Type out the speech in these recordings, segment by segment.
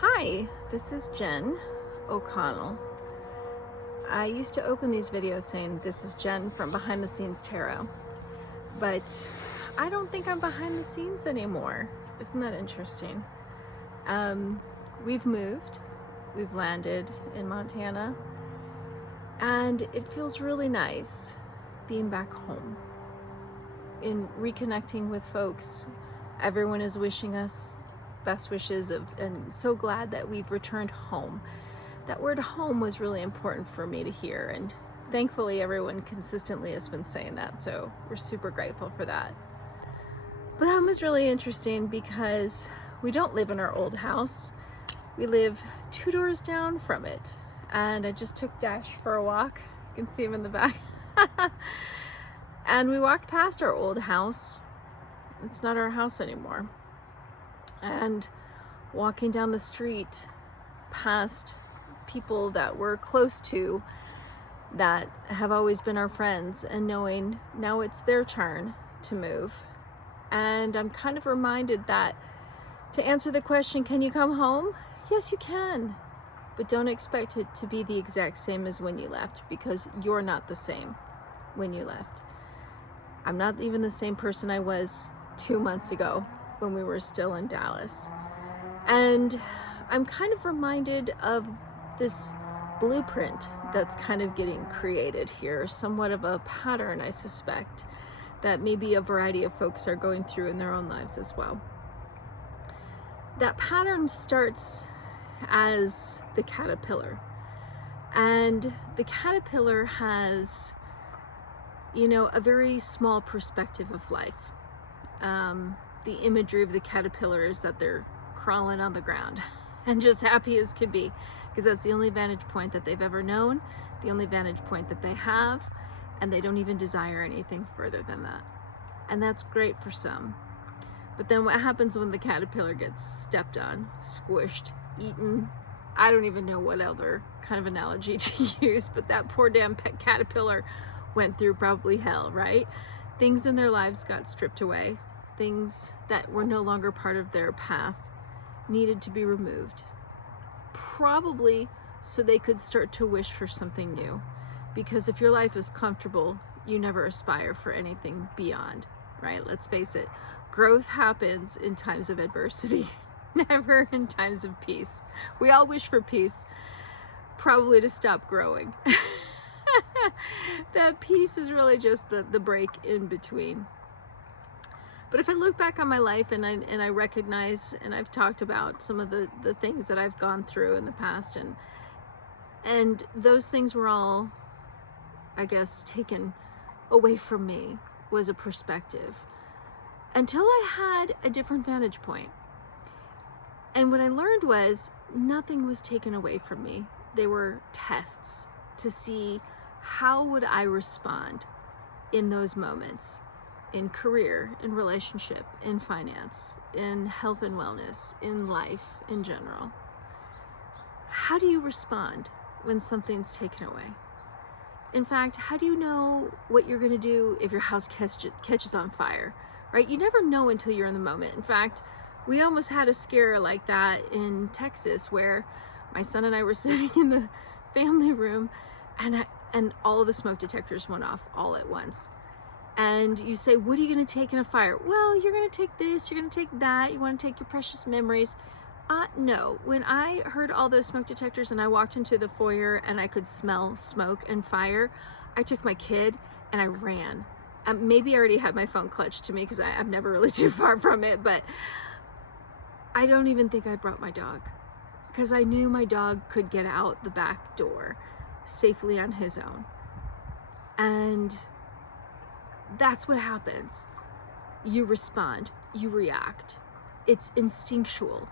Hi, this is Jen O'Connell. I used to open these videos saying this is Jen from Behind the Scenes Tarot, but I don't think I'm behind the scenes anymore. Isn't that interesting? We've moved, we've landed in Montana, and it feels really nice being back home. In reconnecting with folks, everyone is wishing us best wishes and so glad that we've returned home. That word home was really important for me to hear, and thankfully everyone consistently has been saying that, so we're super grateful for that. But home is really interesting because we don't live in our old house. We live 2 doors down from it, and I just took Dash for a walk. You can see him in the back. And we walked past our old house. It's not our house anymore. And walking down the street past people that we're close to that have always been our friends, and knowing now it's their turn to move. And I'm kind of reminded that to answer the question, can you come home? Yes, you can, but don't expect it to be the exact same as when you left, because you're not the same when you left. I'm not even the same person I was 2 months ago when we were still in Dallas. And I'm kind of reminded of this blueprint that's kind of getting created here, somewhat of a pattern, I suspect, that maybe a variety of folks are going through in their own lives as well. That pattern starts as the caterpillar. And the caterpillar has, a very small perspective of life. The imagery of the caterpillar is that they're crawling on the ground and just happy as could be, because that's the only vantage point that they've ever known, the only vantage point that they have, and they don't even desire anything further than that. And that's great for some. But then what happens when the caterpillar gets stepped on, squished, eaten? I don't even know what other kind of analogy to use, but that poor damn pet caterpillar went through probably hell, right? Things in their lives got stripped away. Things that were no longer part of their path needed to be removed. Probably so they could start to wish for something new. Because if your life is comfortable, you never aspire for anything beyond, right? Let's face it, growth happens in times of adversity, never in times of peace. We all wish for peace, probably to stop growing. That peace is really just the break in between. But if I look back on my life and I recognize, and I've talked about some of the things that I've gone through in the past, and those things were all, I guess, taken away from me, was a perspective, until I had a different vantage point. And what I learned was nothing was taken away from me. They were tests to see how would I respond in those moments, in career, in relationship, in finance, in health and wellness, in life in general. How do you respond when something's taken away? In fact, how do you know what you're going to do if your house catches on fire, right? You never know until you're in the moment. In fact, we almost had a scare like that in Texas, where my son and I were sitting in the family room, and all of the smoke detectors went off all at once. And you say, what are you going to take in a fire? Well, you're going to take this, you're going to take that, you want to take your precious memories. No. When I heard all those smoke detectors and I walked into the foyer and I could smell smoke and fire, I took my kid and I ran. Maybe I already had my phone clutched to me because I'm never really too far from it, but I don't even think I brought my dog, because I knew my dog could get out the back door safely on his own. And that's what happens. You respond, you react. It's instinctual.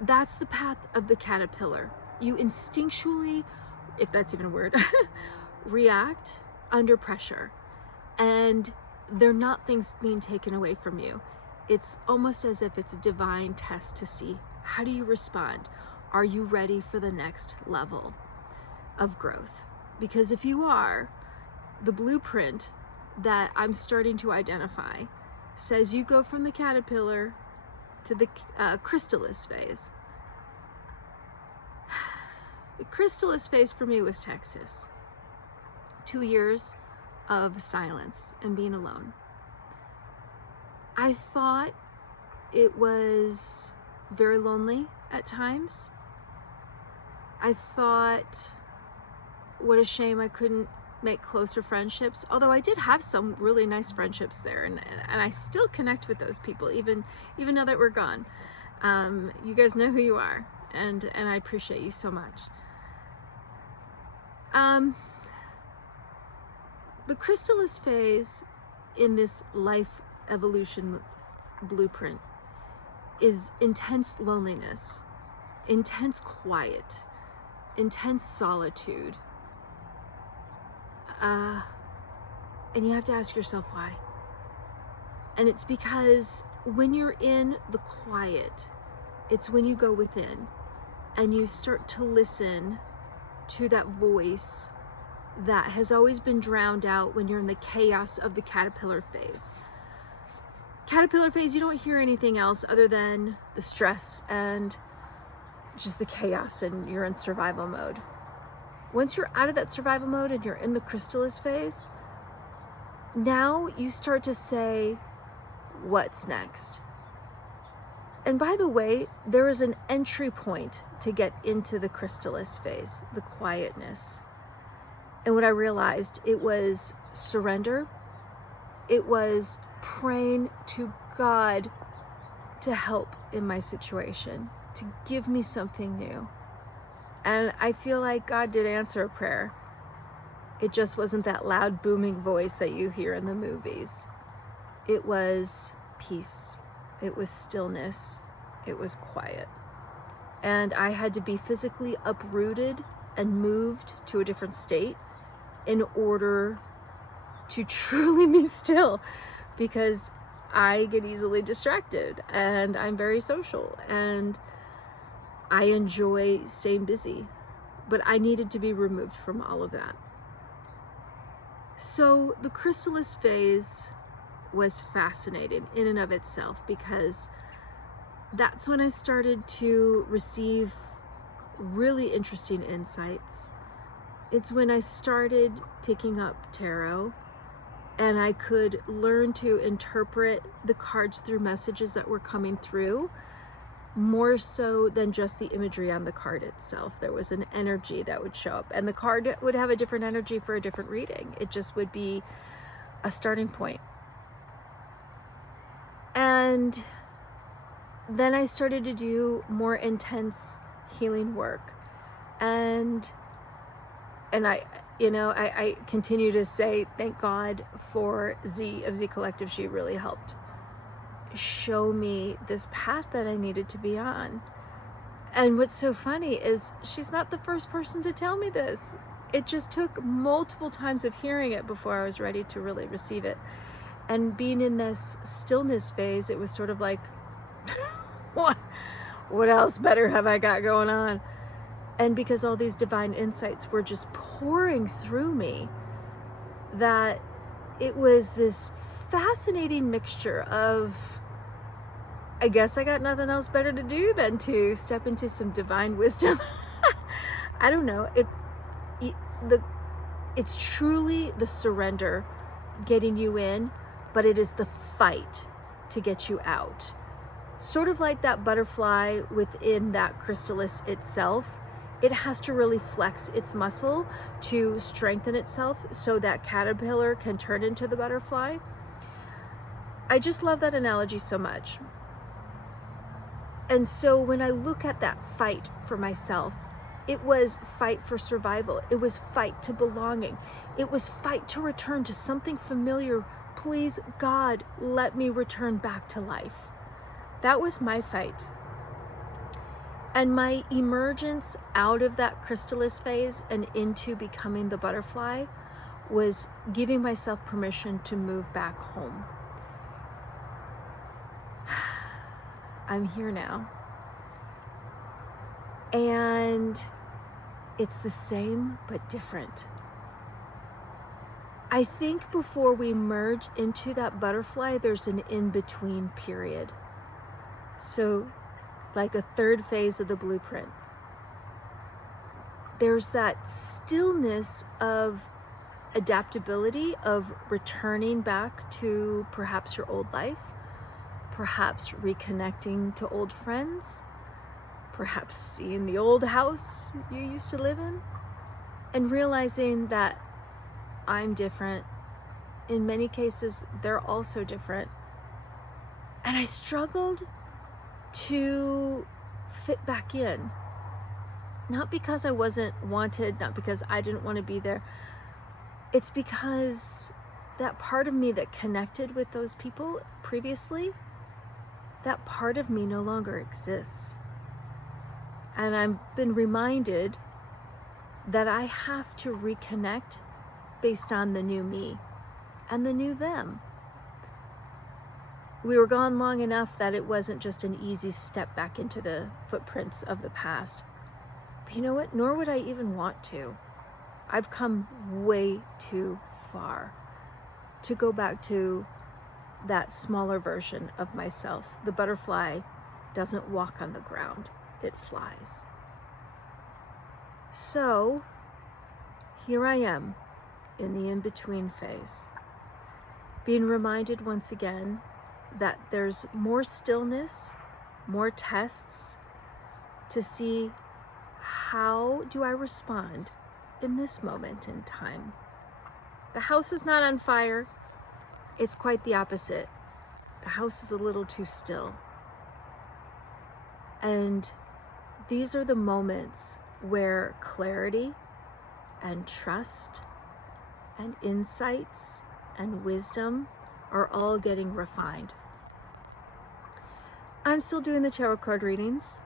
That's the path of the caterpillar. You instinctually, if that's even a word, react under pressure. And they're not things being taken away from you. It's almost as if it's a divine test to see, how do you respond? Are you ready for the next level of growth? Because if you are, the blueprint that I'm starting to identify says you go from the caterpillar to the chrysalis phase. The chrysalis phase for me was Texas. 2 years of silence and being alone. I thought it was very lonely at times. I thought, what a shame I couldn't make closer friendships, although I did have some really nice friendships there, and I still connect with those people even now that we're gone. You guys know who you are, and I appreciate you so much. The chrysalis phase in this life evolution blueprint is intense loneliness, intense quiet, intense solitude. And you have to ask yourself why. And it's because when you're in the quiet, it's when you go within and you start to listen to that voice that has always been drowned out when you're in the chaos of the caterpillar phase. Caterpillar phase, you don't hear anything else other than the stress and just the chaos, and you're in survival mode. Once you're out of that survival mode and you're in the chrysalis phase, now you start to say, what's next? And by the way, there is an entry point to get into the chrysalis phase, the quietness. And what I realized, it was surrender. It was praying to God to help in my situation, to give me something new. And I feel like God did answer a prayer. It just wasn't that loud, booming voice that you hear in the movies. It was peace. It was stillness. It was quiet. And I had to be physically uprooted and moved to a different state in order to truly be still, because I get easily distracted and I'm very social and I enjoy staying busy, but I needed to be removed from all of that. So the chrysalis phase was fascinating in and of itself, because that's when I started to receive really interesting insights. It's when I started picking up tarot, and I could learn to interpret the cards through messages that were coming through, more so than just the imagery on the card itself. There was an energy that would show up, and the card would have a different energy for a different reading. It just would be a starting point. And then I started to do more intense healing work, and I continue to say thank God for Z of Z Collective. She really helped show me this path that I needed to be on. And what's so funny is she's not the first person to tell me this. It just took multiple times of hearing it before I was ready to really receive it. And being in this stillness phase, it was sort of like, what else better have I got going on? And because all these divine insights were just pouring through me, that it was this fascinating mixture of, I guess I got nothing else better to do than to step into some divine wisdom. I don't know. It's truly the surrender getting you in, but it is the fight to get you out. Sort of like that butterfly within that chrysalis itself. It has to really flex its muscle to strengthen itself so that caterpillar can turn into the butterfly. I just love that analogy so much. And so when I look at that fight for myself, it was fight for survival. It was fight to belonging. It was fight to return to something familiar. Please, God, let me return back to life. That was my fight. And my emergence out of that chrysalis phase and into becoming the butterfly was giving myself permission to move back home. I'm here now. And it's the same but different. I think before we merge into that butterfly, there's an in-between period. So like a third phase of the blueprint. there's that stillness of adaptability, of returning back to perhaps your old life, perhaps reconnecting to old friends, perhaps seeing the old house you used to live in, and realizing that I'm different. In many cases, they're also different. And I struggled to fit back in. Not because I wasn't wanted, not because I didn't want to be there. It's because that part of me that connected with those people previously, that part of me no longer exists. And I've been reminded that I have to reconnect based on the new me and the new them. We were gone long enough that it wasn't just an easy step back into the footprints of the past. But you know what? Nor would I even want to. I've come way too far to go back to that smaller version of myself. The butterfly doesn't walk on the ground, it flies. So here I am in the in-between phase, being reminded once again that there's more stillness, more tests to see how do I respond in this moment in time. The house is not on fire. It's quite the opposite. The house is a little too still. And these are the moments where clarity and trust and insights and wisdom are all getting refined. I'm still doing the tarot card readings,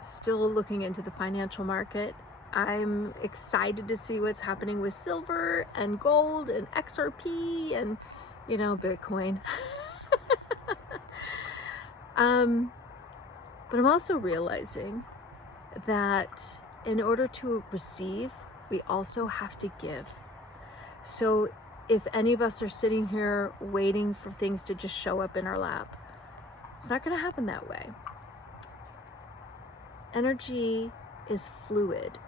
still looking into the financial market. I'm excited to see what's happening with silver and gold and XRP and, Bitcoin. But I'm also realizing that in order to receive, we also have to give. So if any of us are sitting here waiting for things to just show up in our lap, it's not going to happen that way. Energy is fluid.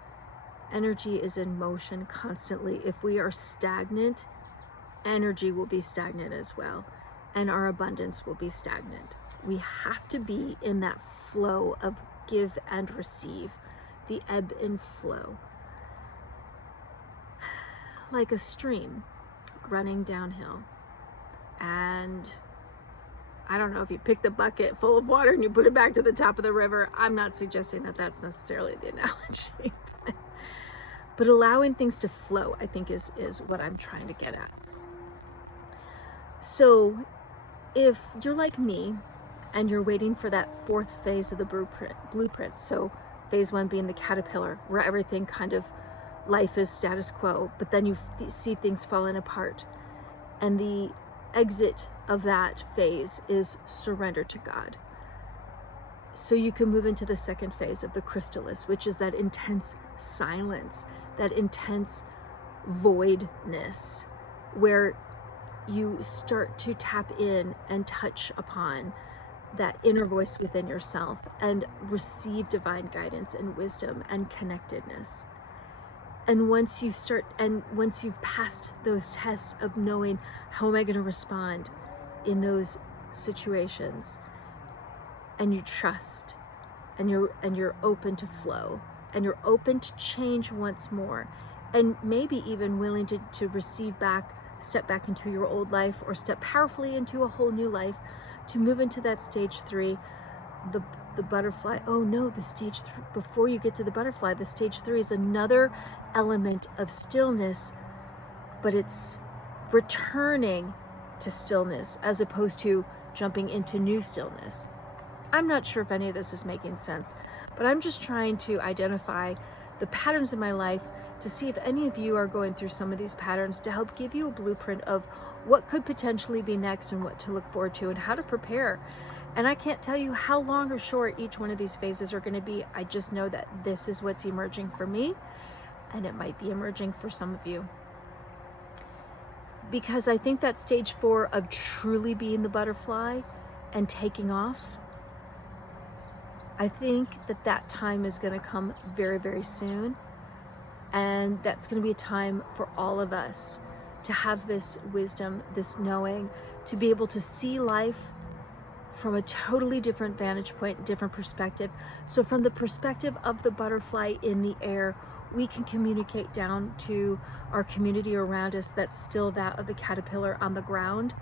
Energy is in motion constantly. If we are stagnant, energy will be stagnant as well, and our abundance will be stagnant. We have to be in that flow of give and receive, the ebb and flow. Like a stream running downhill. And I don't know if you pick the bucket full of water and you put it back to the top of the river. I'm not suggesting that that's necessarily the analogy. But allowing things to flow, I think, is what I'm trying to get at. So if you're like me and you're waiting for that fourth phase of the blueprint, so phase one being the caterpillar, where everything kind of life is status quo, but then you see things falling apart. And the exit of that phase is surrender to God. So you can move into the second phase of the chrysalis, which is that intense silence, that intense voidness, where you start to tap in and touch upon that inner voice within yourself and receive divine guidance and wisdom and connectedness. And once you've passed those tests of knowing how am I going to respond in those situations, and you trust, and you're open to flow, and you're open to change once more, and maybe even willing to receive back, step back into your old life, or step powerfully into a whole new life, to move into that stage 3, the butterfly. Oh no, the stage 3, before you get to the butterfly, the stage 3 is another element of stillness, but it's returning to stillness as opposed to jumping into new stillness. I'm not sure if any of this is making sense, but I'm just trying to identify the patterns in my life to see if any of you are going through some of these patterns, to help give you a blueprint of what could potentially be next and what to look forward to and how to prepare. And I can't tell you how long or short each one of these phases are going to be. I just know that this is what's emerging for me, and it might be emerging for some of you. Because I think that stage 4 of truly being the butterfly and taking off, I think that time is going to come very, very soon. And that's going to be a time for all of us to have this wisdom, this knowing, to be able to see life from a totally different vantage point, different perspective. So from the perspective of the butterfly in the air, we can communicate down to our community around us that's still that of the caterpillar on the ground,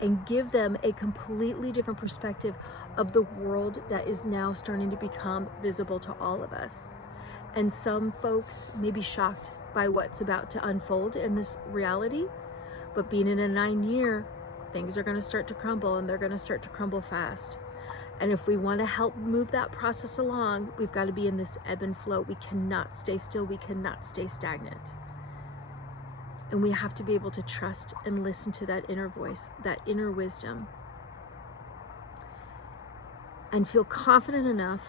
and give them a completely different perspective of the world that is now starting to become visible to all of us. And some folks may be shocked by what's about to unfold in this reality, but being in a 9-year, things are going to start to crumble, and they're going to start to crumble fast. And if we want to help move that process along, we've got to be in this ebb and flow. We cannot stay still. We cannot stay stagnant. And we have to be able to trust and listen to that inner voice, that inner wisdom, and feel confident enough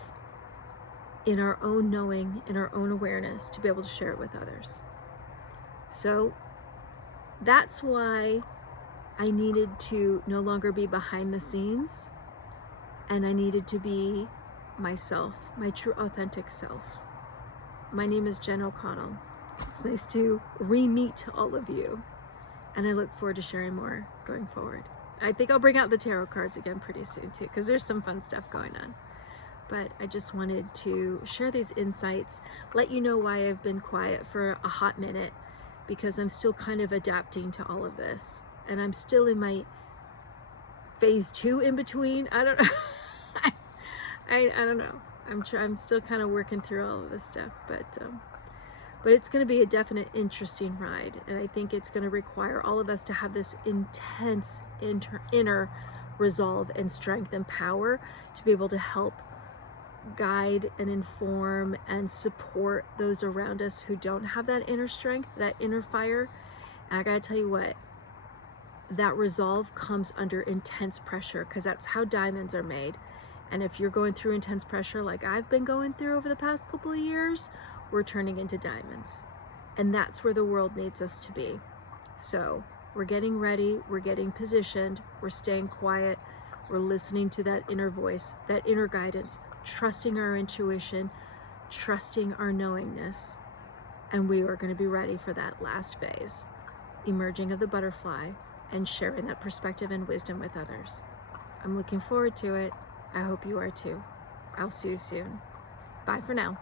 in our own knowing, in our own awareness, to be able to share it with others. So that's why I needed to no longer be behind the scenes, and I needed to be myself, my true authentic self. My name is Jen O'Connell. It's nice to re-meet all of you, and I look forward to sharing more going forward. I think I'll bring out the tarot cards again pretty soon too, because there's some fun stuff going on. But I just wanted to share these insights, let you know why I've been quiet for a hot minute, because I'm still kind of adapting to all of this. And I'm still in my phase 2 in between. I don't know. I don't know. I'm still kind of working through all of this stuff, but it's going to be a definite interesting ride. And I think it's going to require all of us to have this intense inner resolve and strength and power to be able to help guide and inform and support those around us who don't have that inner strength, that inner fire. And I gotta tell you what, that resolve comes under intense pressure, because that's how diamonds are made. And if you're going through intense pressure like I've been going through over the past couple of years, we're turning into diamonds. And that's where the world needs us to be. So we're getting ready, we're getting positioned, we're staying quiet, we're listening to that inner voice, that inner guidance, trusting our intuition, trusting our knowingness, and we are going to be ready for that last phase, emerging of the butterfly and sharing that perspective and wisdom with others. I'm looking forward to it. I hope you are too. I'll see you soon. Bye for now.